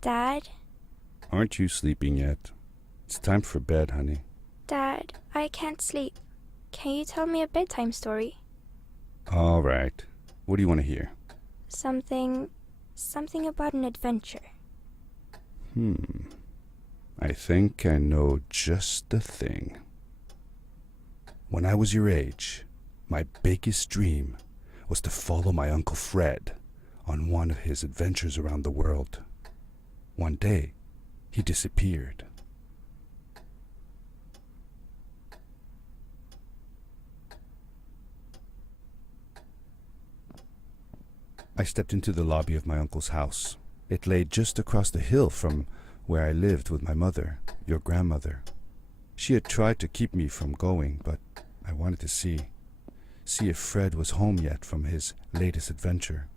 Dad? Aren't you sleeping yet? It's time for bed, honey. Dad, I can't sleep. Can you tell me a bedtime story? All right. What do you want to hear? Something about an adventure. I think I know just the thing. When I was your age, my biggest dream was to follow my Uncle Fred on one of his adventures around the world. One day, he disappeared. I stepped into the lobby of my uncle's house. It lay just across the hill from where I lived with my mother, your grandmother. She had tried to keep me from going, but I wanted to see if Fred was home yet from his latest adventure.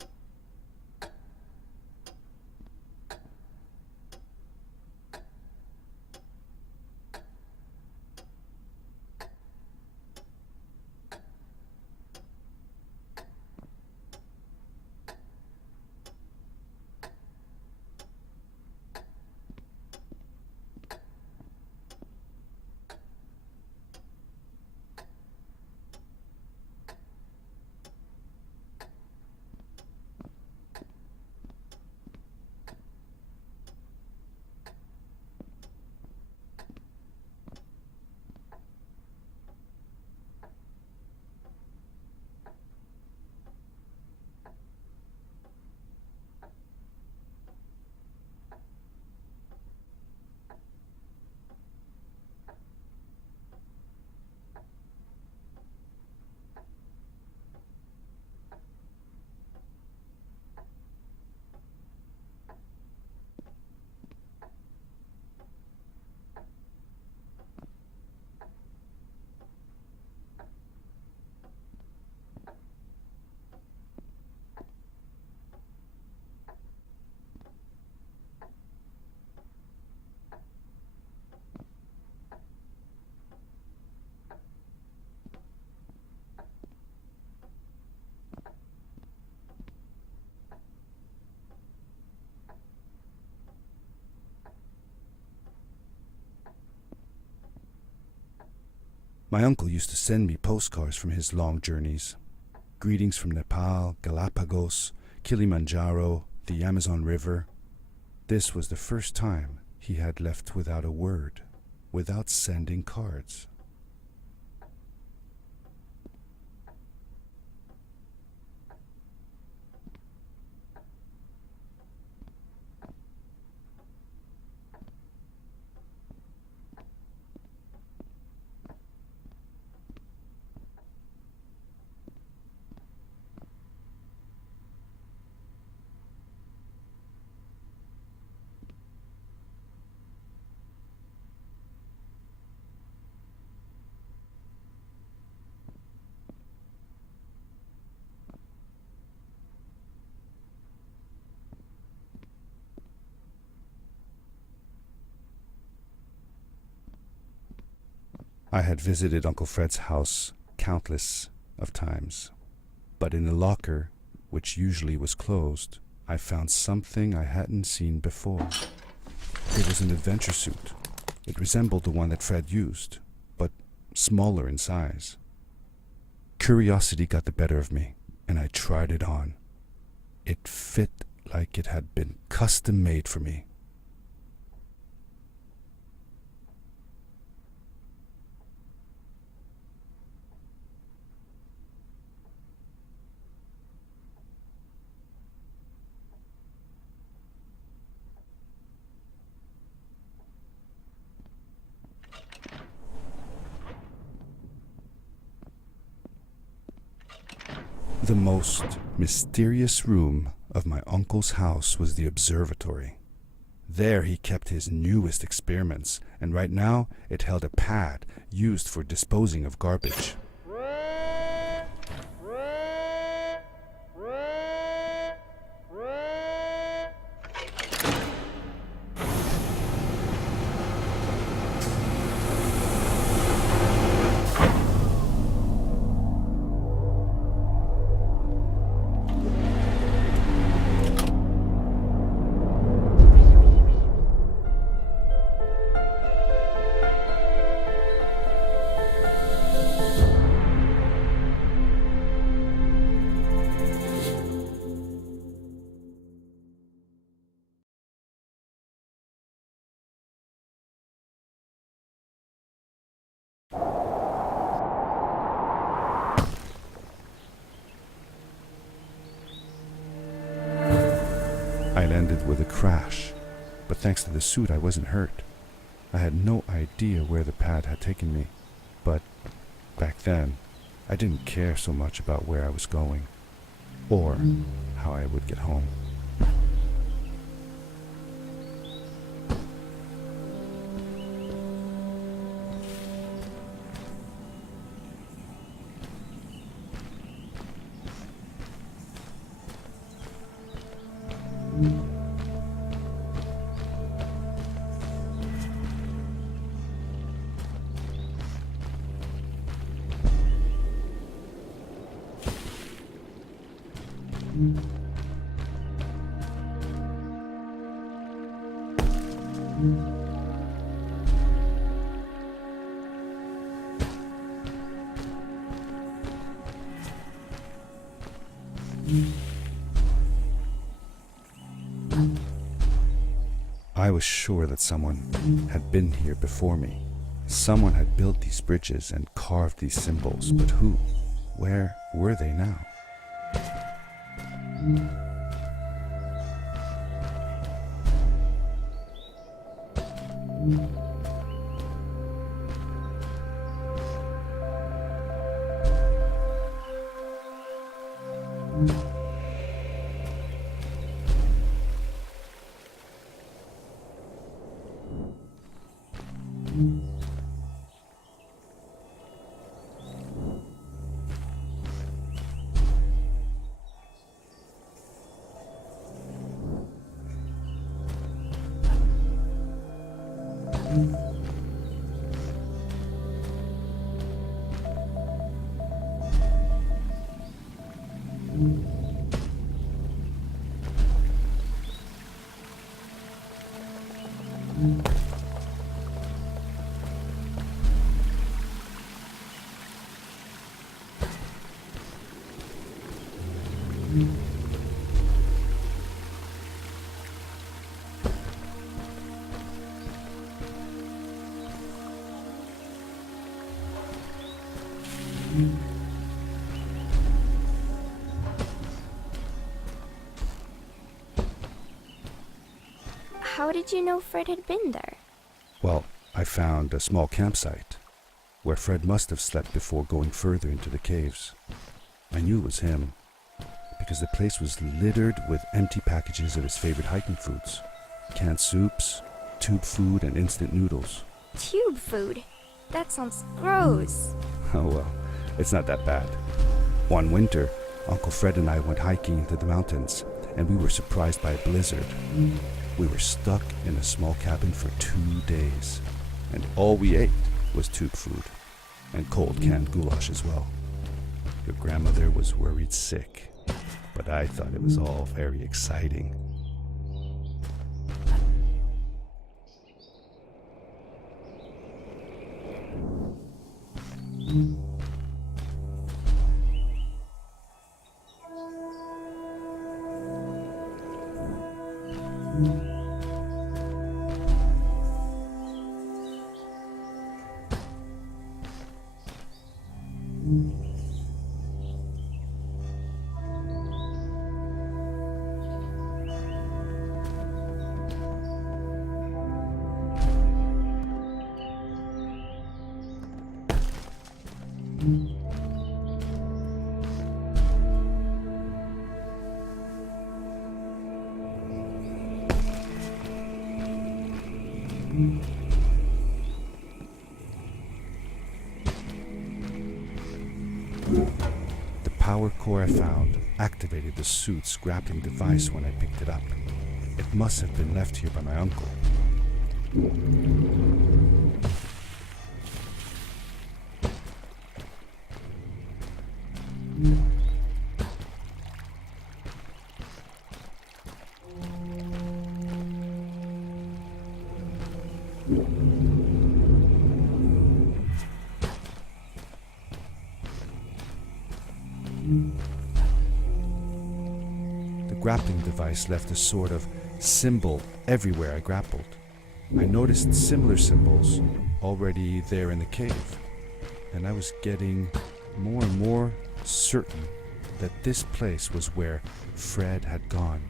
My uncle used to send me postcards from his long journeys. Greetings from Nepal, Galapagos, Kilimanjaro, the Amazon River. This was the first time he had left without a word, without sending cards. I had visited Uncle Fred's house countless of times, but in the locker, which usually was closed, I found something I hadn't seen before. It was an adventure suit. It resembled the one that Fred used, but smaller in size. Curiosity got the better of me, and I tried it on. It fit like it had been custom made for me. The most mysterious room of my uncle's house was the observatory. There he kept his newest experiments, and right now it held a pad used for disposing of garbage. ended with a crash, but thanks to the suit I wasn't hurt. I had no idea where the pad had taken me, but back then I didn't care so much about where I was going or how I would get home. I was sure that someone had been here before me. Someone had built these bridges and carved these symbols, but who? Where were they now? How did you know Fred had been there? Well, I found a small campsite where Fred must have slept before going further into the caves. I knew it was him because the place was littered with empty packages of his favorite hiking foods. Canned soups, tube food, and instant noodles. Tube food? That sounds gross. Oh well, it's not that bad. One winter, Uncle Fred and I went hiking into the mountains, and we were surprised by a blizzard. We were stuck in a small cabin for 2 days, and all we ate was tube food, and cold canned goulash as well. Your grandmother was worried sick, but I thought it was all very exciting. The power core I found activated the suit's grappling device when I picked it up. It must have been left here by my uncle. The grappling device left a sort of symbol everywhere I grappled. I noticed similar symbols already there in the cave, and I was getting more and more certain that this place was where Fred had gone.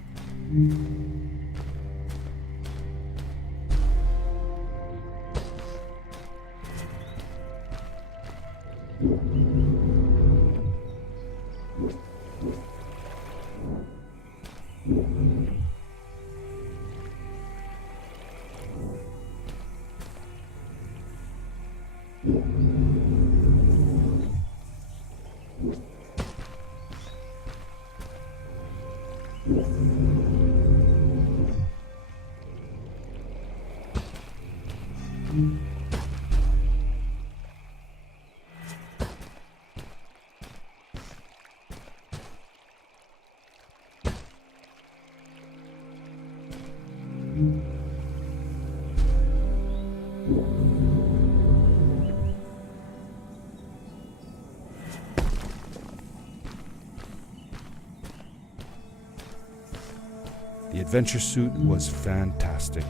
The adventure suit was fantastic.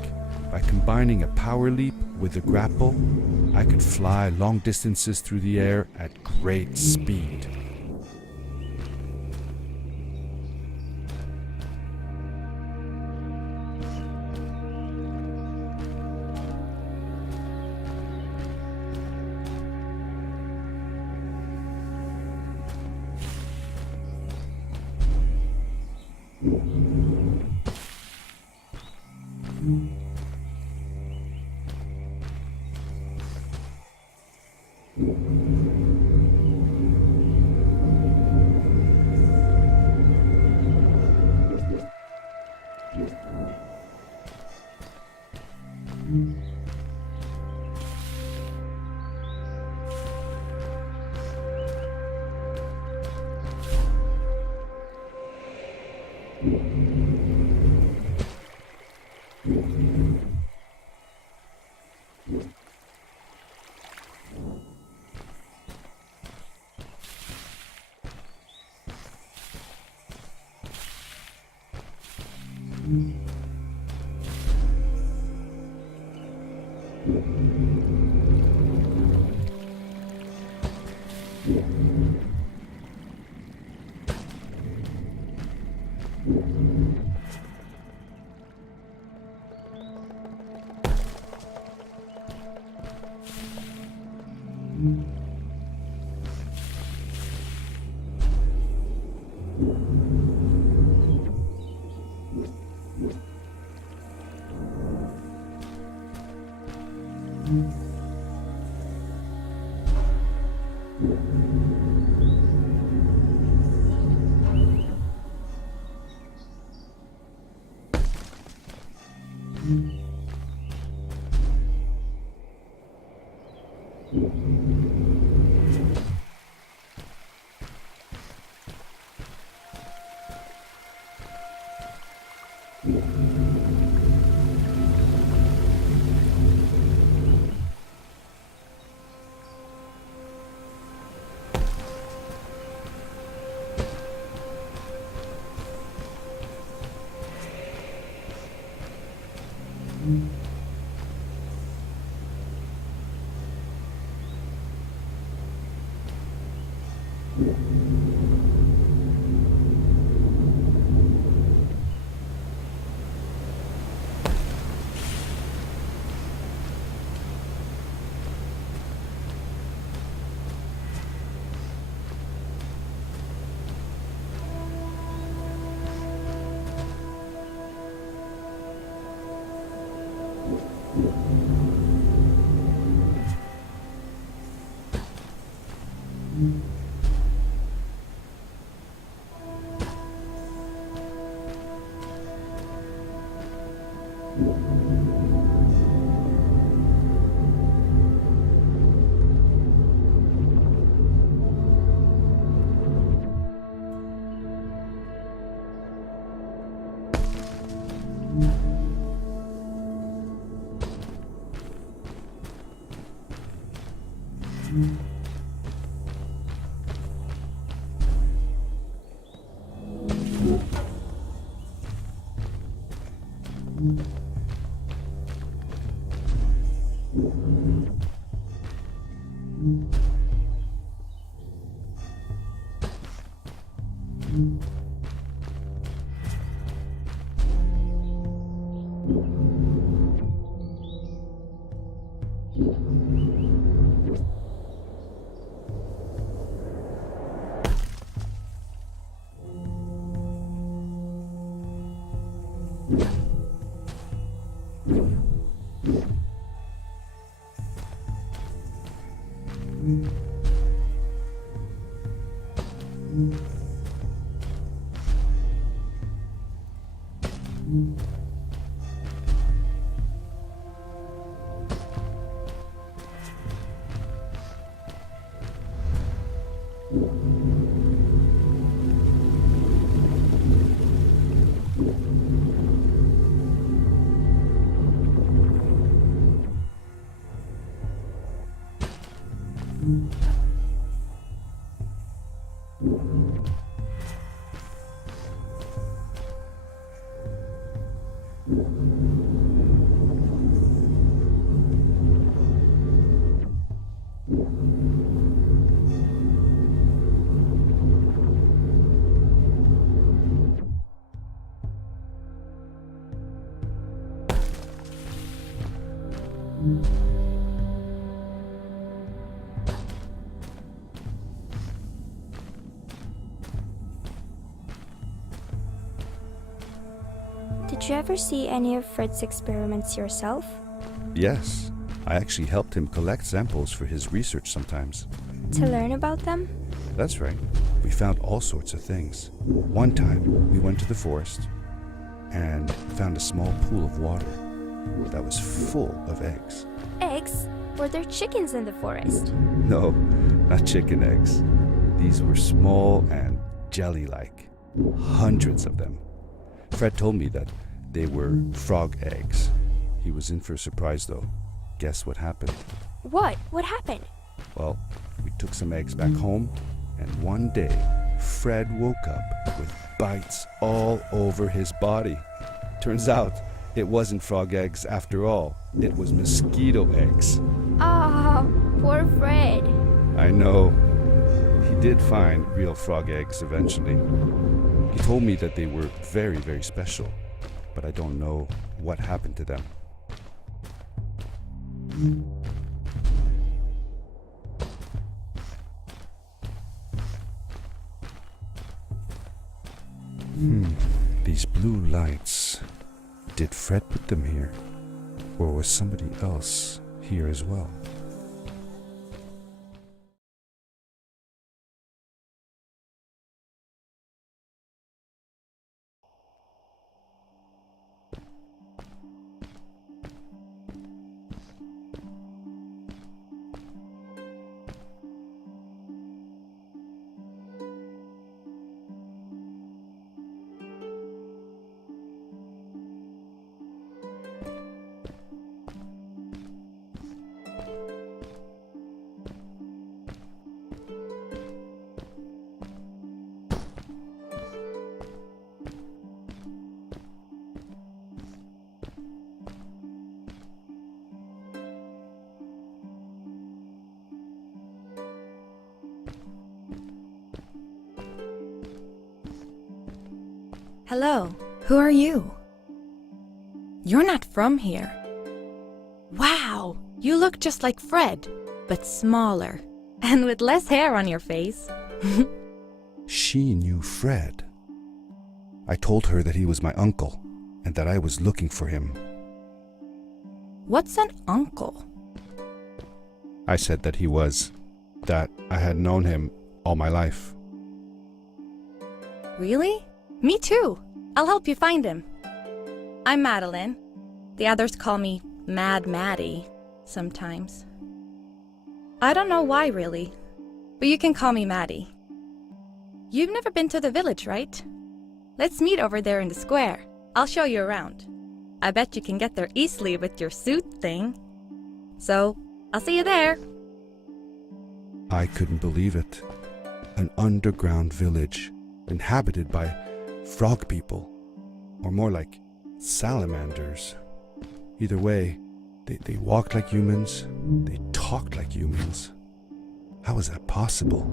By combining a power leap with a grapple, I could fly long distances through the air at great speed. Did you ever see any of Fred's experiments yourself? Yes, I actually helped him collect samples for his research sometimes. To learn about them? That's right. We found all sorts of things. One time, we went to the forest and found a small pool of water that was full of eggs. Eggs? Were there chickens in the forest? No, not chicken eggs. These were small and jelly-like. Hundreds of them. Fred told me that they were frog eggs. He was in for a surprise though. Guess what happened? What? What happened? Well, we took some eggs back home, and one day, Fred woke up with bites all over his body. Turns out, it wasn't frog eggs after all. It was mosquito eggs. Ah, poor Fred. I know. He did find real frog eggs eventually. He told me that they were very, very special, but I don't know what happened to them. These blue lights. Did Fred put them here? Or was somebody else here as well? Hello, who are you? You're not from here. Wow, you look just like Fred, but smaller, and with less hair on your face. She knew Fred. I told her that he was my uncle, and that I was looking for him. What's an uncle? I said that he was, that I had known him all my life. Really? Me too. I'll help you find him. I'm Madeline. The others call me Mad Maddie sometimes. I don't know why really, but you can call me Maddie. You've never been to the village, right? Let's meet over there in the square. I'll show you around. I bet you can get there easily with your suit thing. So, I'll see you there. I couldn't believe it. An underground village inhabited by frog people, or more like salamanders. Either way, they walked like humans, they talked like humans. How is that possible?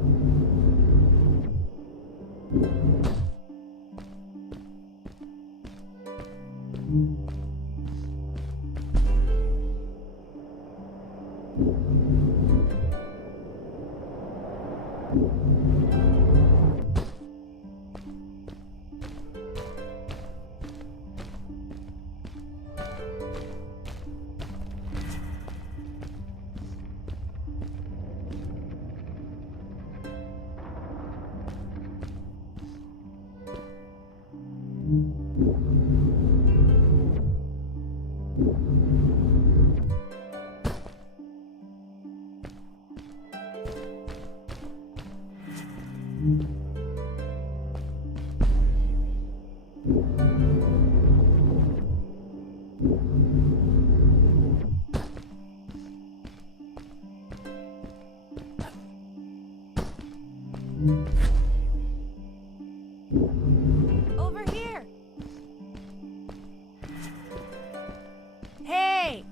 Over here! Hey!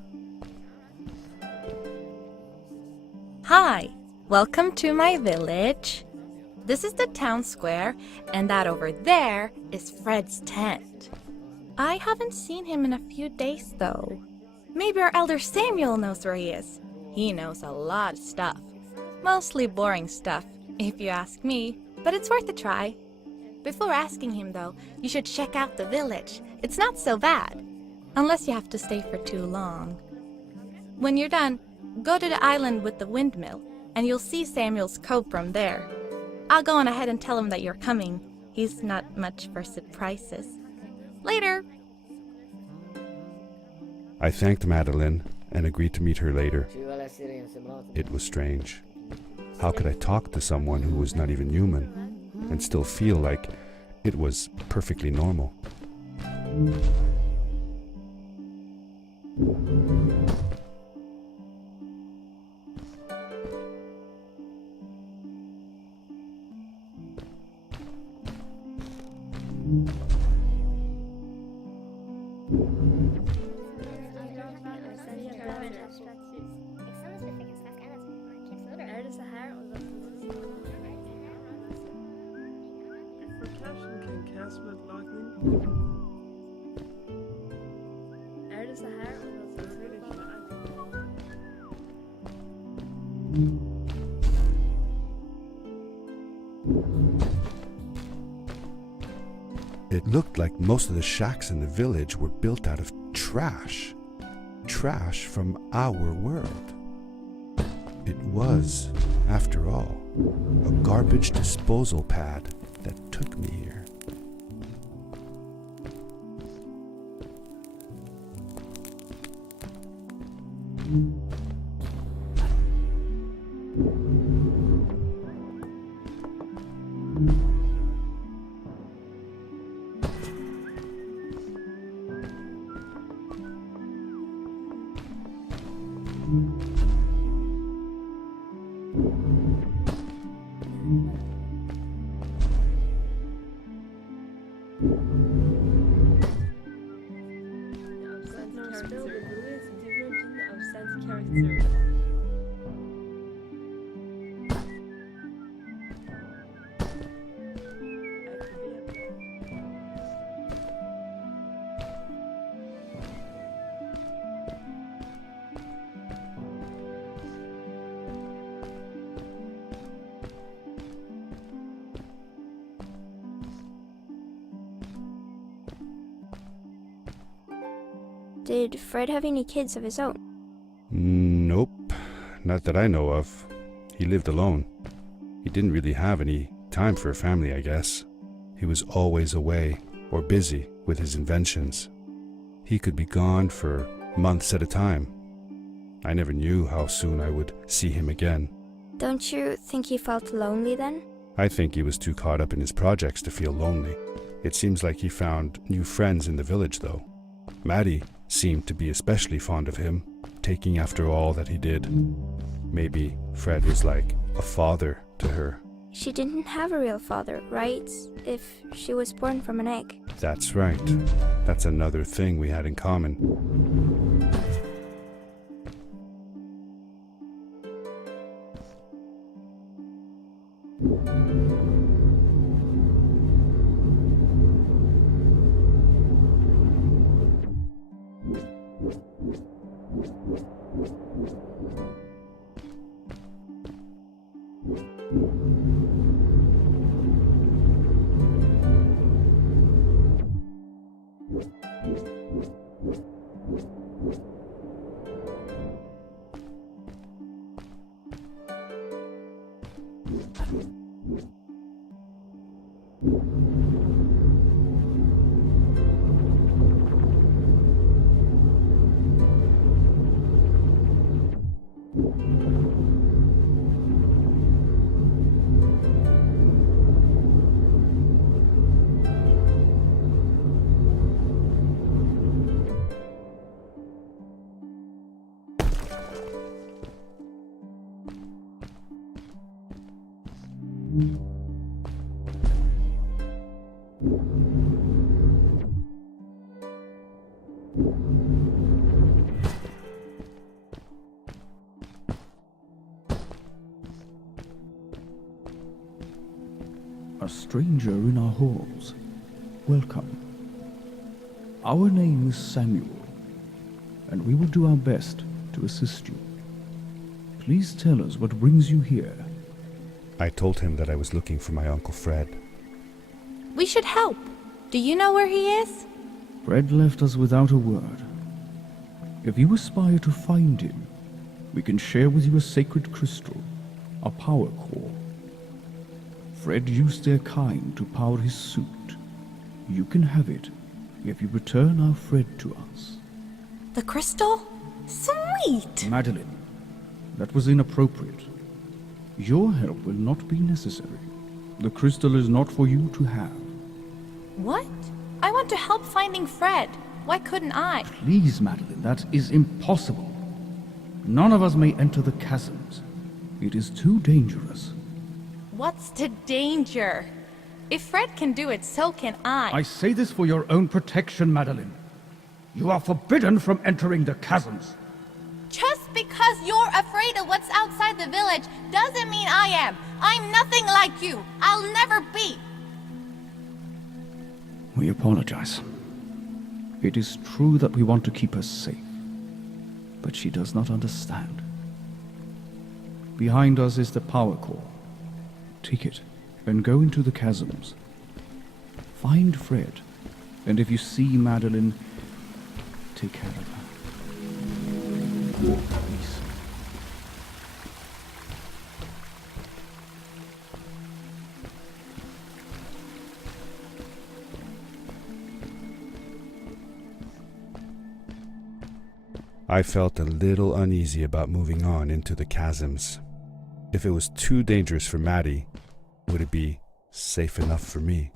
Hi, welcome to my village. This is the town square, and that over there is Fred's tent. I haven't seen him in a few days, though. Maybe our elder Samuel knows where he is. He knows a lot of stuff. Mostly boring stuff, if you ask me, but it's worth a try. Before asking him, though, you should check out the village. It's not so bad, unless you have to stay for too long. When you're done, go to the island with the windmill, and you'll see Samuel's cove from there. I'll go on ahead and tell him that you're coming. He's not much for surprises. Later! I thanked Madeline and agreed to meet her later. It was strange. How could I talk to someone who was not even human and still feel like it was perfectly normal? It looked like most of the shacks in the village were built out of trash. Trash from our world. It was, after all, a garbage disposal pad that took me here. Did Fred have any kids of his own? Nope, not that I know of. He lived alone. He didn't really have any time for a family, I guess. He was always away or busy with his inventions. He could be gone for months at a time. I never knew how soon I would see him again. Don't you think he felt lonely then? I think he was too caught up in his projects to feel lonely. It seems like he found new friends in the village, though. Maddie seemed to be especially fond of him, taking after all that he did. Maybe Fred was like a father to her. She didn't have a real father, right? If she was born from an egg. That's right. That's another thing we had in common. A stranger in our halls. Welcome. Our name is Samuel, and we will do our best to assist you. Please tell us what brings you here. I told him that I was looking for my Uncle Fred. We should help. Do you know where he is? Fred left us without a word. If you aspire to find him, we can share with you a sacred crystal, a power core. Fred used their kind to power his suit. You can have it if you return our Fred to us. The crystal? Sweet! Madeline, that was inappropriate. Your help will not be necessary. The crystal is not for you to have. What? I want to help finding Fred. Why couldn't I? Please, Madeline, that is impossible. None of us may enter the chasms. It is too dangerous. What's the danger? If Fred can do it, so can I. I say this for your own protection, Madeline. You are forbidden from entering the chasms. Just because you're afraid of what's outside the village doesn't mean I am. I'm nothing like you. I'll never be. We apologize. It is true that we want to keep her safe, but she does not understand. Behind us is the power core. Take it and go into the chasms. Find Fred, and if you see Madeline, take care of her. Please. I felt a little uneasy about moving on into the chasms. If it was too dangerous for Maddie, would it be safe enough for me?